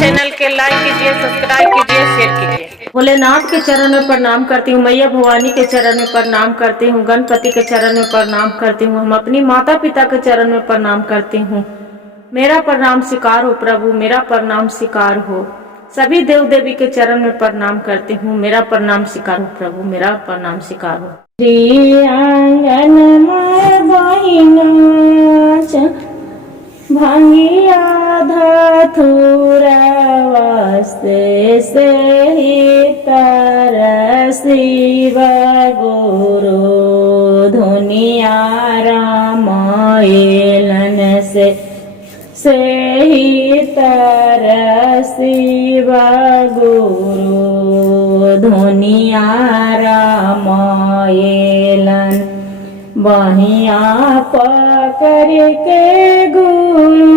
Channel के like कीजिए, subscribe कीजिए, शेयर कीजिए। भोलेनाथ के चरण में प्रणाम करती हूँ, मैया भवानी के चरण में प्रणाम करती हूँ, गणपति के चरण में प्रणाम करती हूँ, हम अपनी माता पिता के चरण में प्रणाम करती हूँ। मेरा प्रणाम स्वीकार हो प्रभु, मेरा प्रणाम स्वीकार हो। सभी देव देवी के चरण में प्रणाम करती हूँ, मेरा प्रणाम स्वीकार हो प्रभु, मेरा प्रणाम स्वीकार हो। श्री आंगन में बहिनाच भांगिया धतूरा वास्ते से ही तर शिव गुरु धुनिया रामायण से ही तर शिव गुरु धुनिया रामायण बहिया पकड़ के गुरु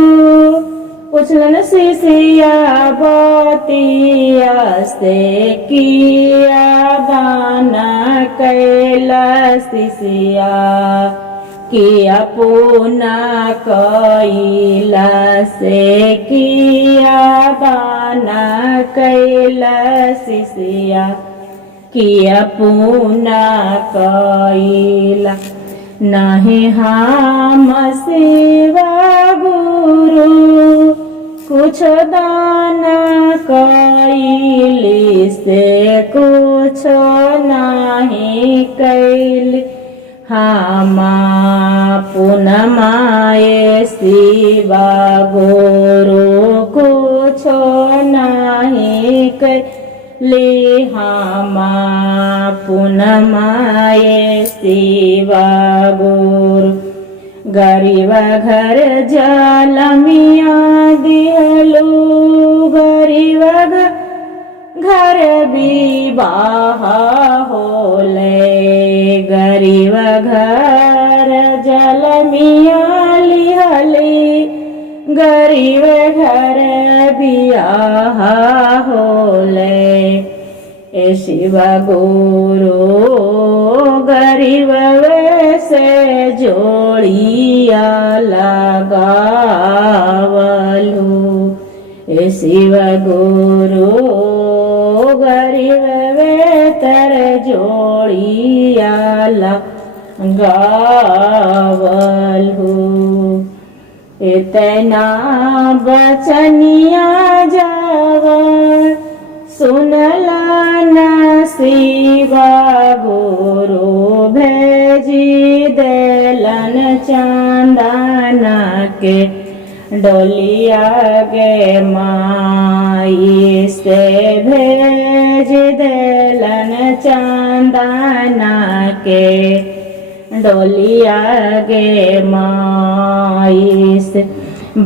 पुछलन शिष्या बतिया से किया दान कैला शिष्या किया पूना कैला से किया दान कैला शिष्या किया पूना कैला नहीं हम शिवा गुरु कुछ दान कैली से कुछ नहीं कैली हम पुनमाए शिवा गुरु कुछ नहीं कैली हम पुनमाए शिवा गुरु गरीब घर जलमिया दिहलू गरीब घर विवाह होले गरीब घर जलमिया लिहली गरीब घर बियाह होले ए शिव गुरु गरीब से जोड़िया लगावलू ए शिव गुरु गरीब तर जोड़िया लगावलू इतना बचनिया जावा सुनला न शिवा गुरु भेजी देलन चांदना के डोलिया गे माई से भेज देलन चांदना के डोलिया गे माई से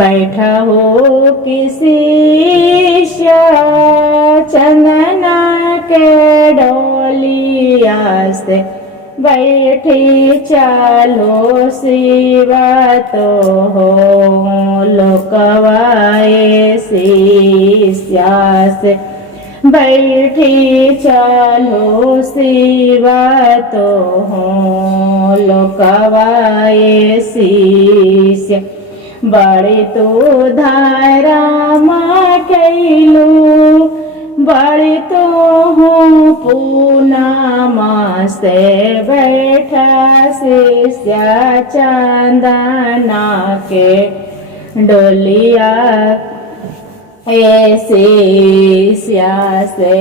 बैठा हो किसी चंदना के डोलिया से बैठी चालो शिवा तो हो लोकवाए शिष्या से बैठी चालो शिवा तो हो लोकवाए शिष्य बड़ी तो धारा माँ कैलू बड़ी तो हूँ पूना से बैठा शिष्या चंदना के डोलिया शिष्या से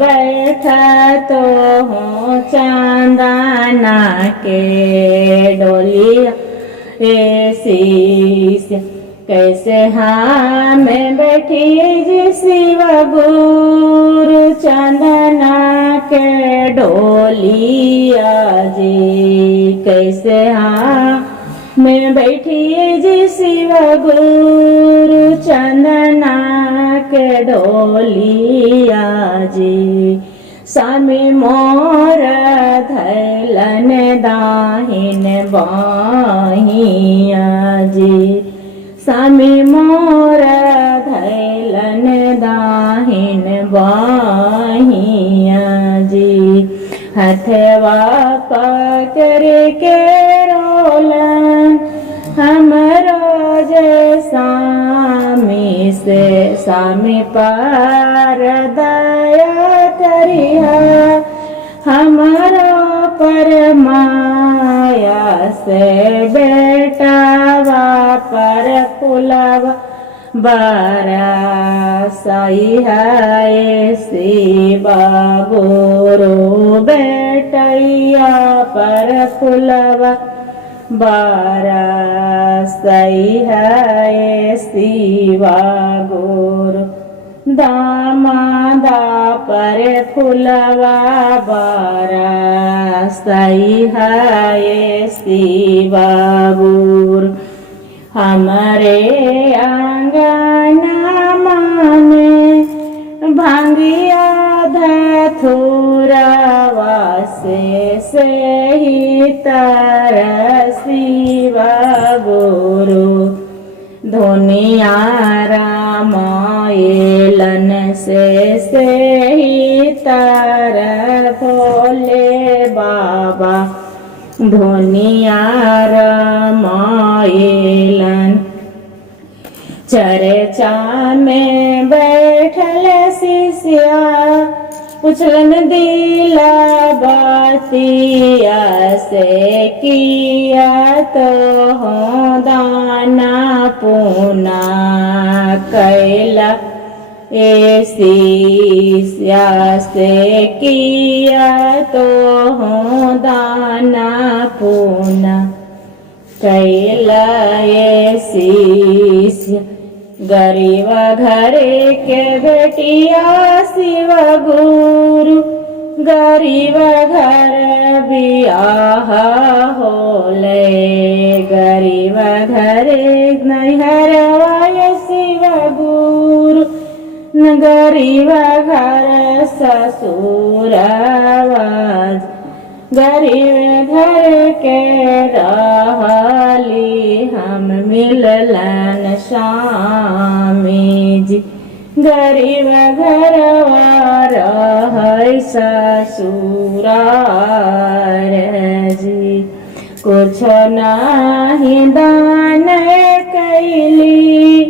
बैठा तो हूँ चंदना के डोलिया शिष्य कैसे मैं बैठी जी शिव गुरु चंदना के डोलिया जी कैसे मैं बैठी जी शिव गुरु चंदना के डोलिया जी स्वामी मोर धैलन दाहिन बाहिया जी स्वामी मोर धैलन दाहिन बाहिया जी हथवा पकड़ के रोलन हमरो जैसा से स्वामी पर दया करिहा हमारो पर माया से बेटावा पर फुलावा बरसाई है शिवा गुरु बेटैया पर फुलवा बरसाई है शिवा गुरु दामादा पर फुलवा बरसाई है शिवा गुरु हमारे आंगनमा में भांगिया धथुरवा से ही तरह शिवा गुरु धुनिया रामायलन से ही तरह भोले बाबा धुनिया रामायलन चर्चा में बैठल शिष्या पुछलन दिला बातिया से किया तो हो दाना पूना कैला शिष्या से किया तो हो दाना पूना कैला शिष्य गरीब घरे के बेटिया शिव गुरु गरीब घर बियाह होले गरीब घरे नैहरवाय शिव गुरु न गरीब घर ससुरवाज गरीब घर के रहली हम मिललन स्वामी जी गरीब घरवा रहै ससुरार जी कुछ नाही दान कैली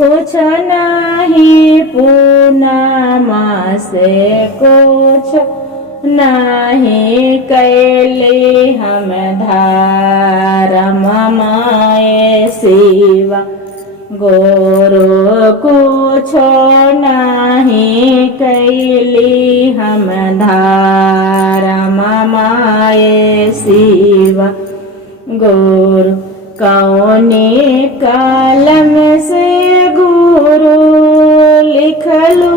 कुछ नाही पूनमा से कुछ नहीं कैली हम धारम माए शिवा गुरु कुछ नहीं कैली हम धारम माए शिवा गुरु कौनी कलम से गुरु लिखलू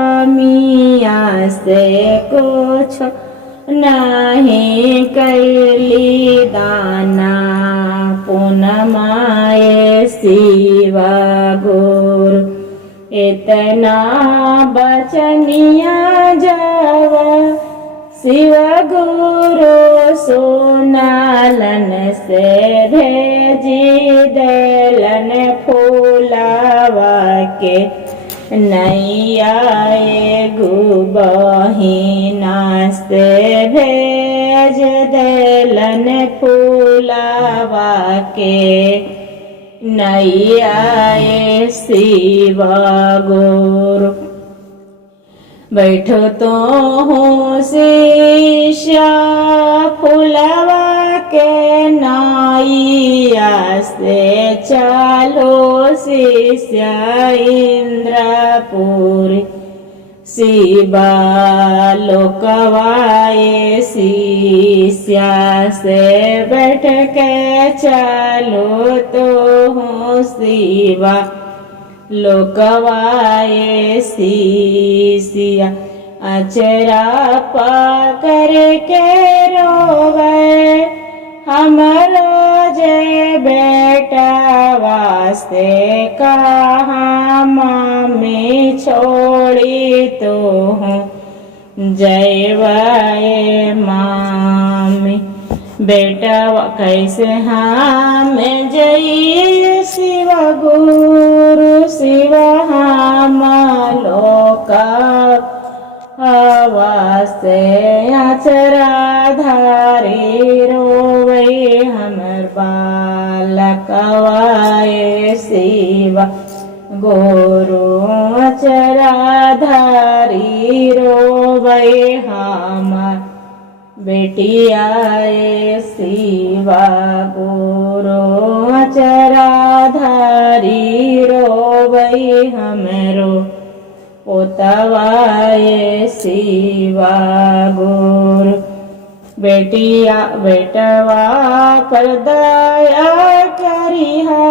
करमिया से कुछ नहीं कैली दाना पुनमाए शिवा गुरु इतना बचनिया जब शिव गुरु सोनालन से भेजी देलन फूलवा के नैया गुबहिना से भेज देलन फूलवा के नैया शिवा गुरु बैठो तो हूँ शिष्या फुलवा के नाइया से चलो शिष्या इंद्रपुरी शिवा लोकवाए शिष्या से बैठ के चलो तो हूँ शिवा लोकवाए शिष्या अचरा पकड़ के रोवे हमरो जय बेटा वास्ते कहाँ मामी छोड़ी तो हूँ जय वाए मामी बेटा कैसे हम जय शिव गुरु शिव हम लोका वास्ते अचरा धारी रोवे हमर बालकवाए शिवा गोरो चराधारी रोवे हमार बेटिया ये शिवा। गोरो चराधारी रोवे हमरो पोतवा ये शिवा। गोरो बेटिया बेटवा पर दया करिहा,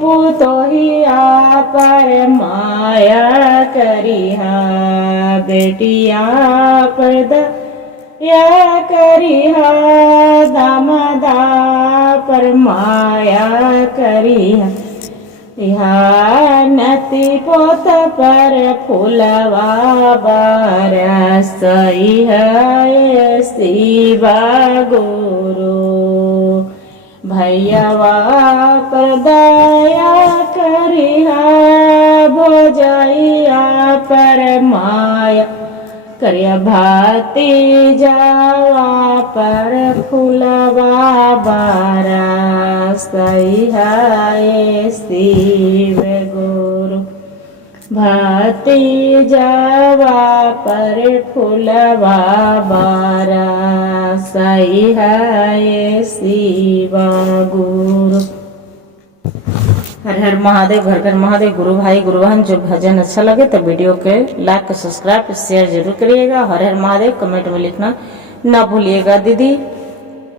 पुतोहिया पर माया करिहा। बेटिया पर दया करिहा, दामादा पर माया करिहा। नती पोत पर फुलवा बरसई है शिवा। गुरु भैयावा पर दया करिहा, भोजैया पर माया करिया। भाती जावा पर फुलवा बरसई है शिव। गुरु भाती जावा पर फुलवा बरसई है शिवा। गुरु हर हर महादेव, घर घर महादेव। गुरु भाई गुरु बहन, जो भजन अच्छा लगे तो वीडियो के लाइक सब्सक्राइब शेयर जरूर करिएगा। हर हर महादेव कमेंट में लिखना ना भूलिएगा दीदी।